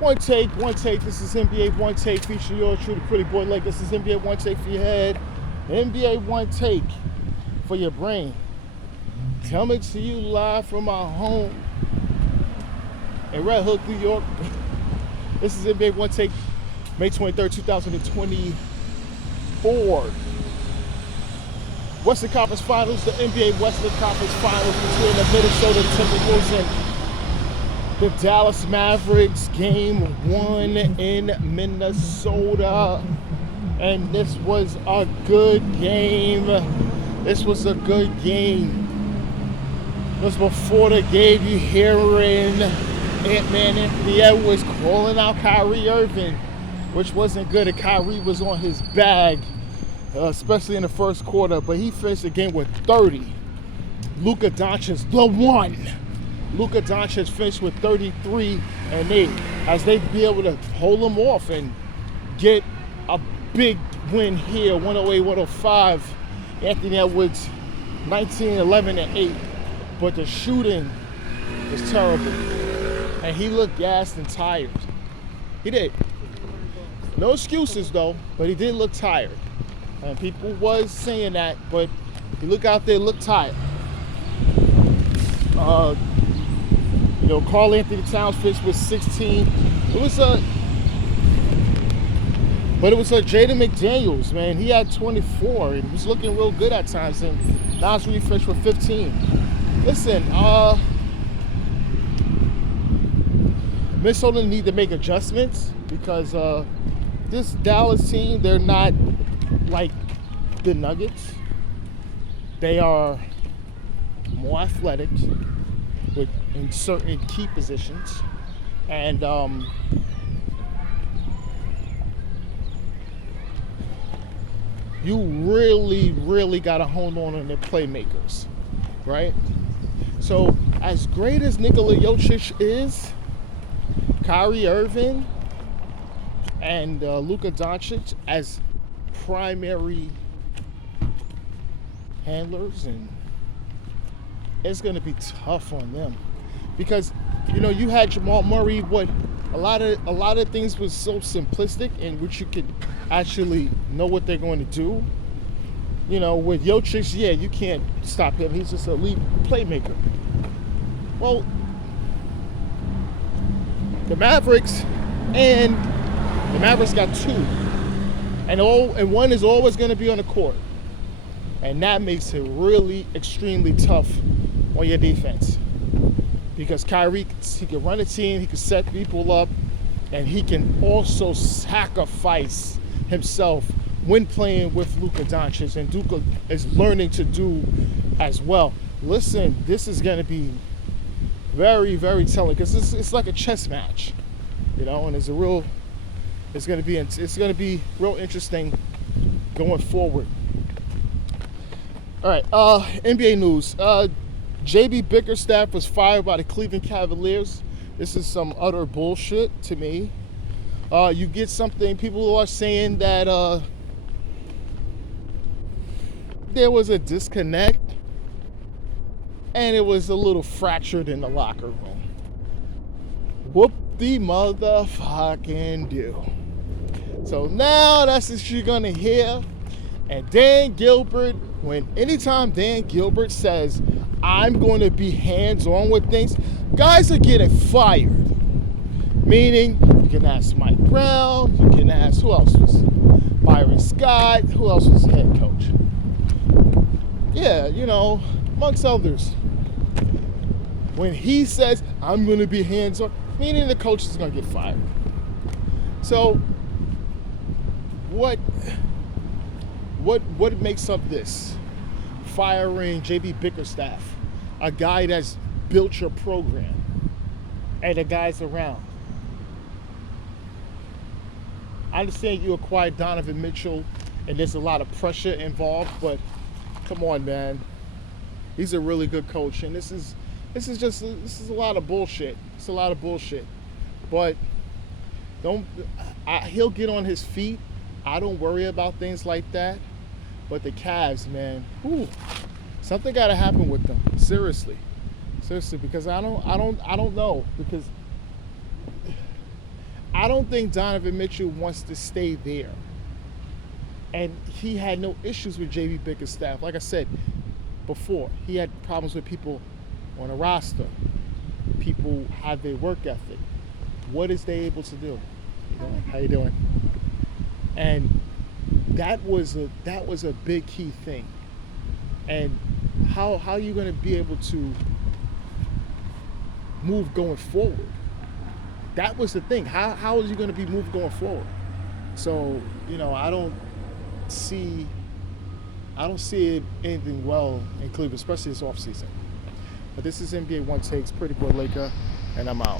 One take. This is NBA One Take featuring yours truly, Pretty Boy Lake. This is NBA One Take for your head, NBA One Take for your brain. Coming to you live from our home in Red Hook, New York. This is NBA One Take, May 23rd, 2024. Western Conference Finals, the NBA Western Conference Finals between the Minnesota Timberwolves and the Dallas Mavericks. Game 1 in Minnesota. And this was a good game. This was before the game. You hearing Ant-Man Anthony Edwards calling out Kyrie Irving, which wasn't good. And Kyrie was on his bag, especially in the first quarter. But he finished the game with 30. Luka Doncic, the one. Luka Doncic finished with 33 and 8 as they be able to hold him off and get a big win here, 108-105. Anthony Edwards, 19, 11, and 8. But the shooting was terrible. And he looked gassed and tired. He did. No excuses, though, but he did look tired. And people was saying that, but he looked out there, looked tired. Karl Anthony Towns finished with 16. It was a Jaden McDaniels, man. He had 24. He was looking real good at times, and Nas Reed finished with 15. Listen, Minnesota need to make adjustments because this Dallas team, they're not like the Nuggets. They are more athletic in certain key positions, and you really got to hold on their playmakers, right? So as great as Nikola Jokic is, Kyrie Irving and Luka Doncic as primary handlers, and it's going to be tough on them because you had Jamal Murray. What a lot of things was so simplistic in which you could actually know what they're going to do. With Jokic, yeah, you can't stop him. He's just an elite playmaker. Well, the Mavericks got two, and one is always going to be on the court, and that makes it really extremely tough on your defense because Kyrie, he can run a team, he can set people up, and he can also sacrifice himself when playing with Luka Doncic, and Luka is learning to do as well. Listen, this is going to be very, very telling because it's like a chess match, and it's going to be real interesting going forward. All right, NBA news. JB Bickerstaff was fired by the Cleveland Cavaliers. This is some utter bullshit to me. You get something, people are saying that there was a disconnect and it was a little fractured in the locker room. Whoop the motherfucking do. So now that's what you're gonna hear. And Dan Gilbert, anytime Dan Gilbert says, I'm going to be hands-on with things, guys are getting fired. Meaning, you can ask Mike Brown, you can ask, who else was? Byron Scott, who else was the head coach? Yeah, amongst others. When he says, I'm going to be hands-on, meaning the coach is going to get fired. So, what makes up this? Firing JB Bickerstaff, a guy that's built your program, and the guys around. I understand you acquired Donovan Mitchell, and there's a lot of pressure involved, but come on, man. He's a really good coach, and this is a lot of bullshit. It's a lot of bullshit. But he'll get on his feet. I don't worry about things like that. But the Cavs, man, something got to happen with them. Seriously, because I don't know, because I don't think Donovan Mitchell wants to stay there. And he had no issues with JB Bickerstaff. Like I said before, he had problems with people on a roster. People have their work ethic. What is they able to do? How you doing? And that was a big key thing. And how are you going to be able to move going forward? That was the thing. How is you going to be moving going forward? So, I don't see anything well in Cleveland, especially this offseason. But this is NBA One Takes, Pretty Boy Laker, and I'm out.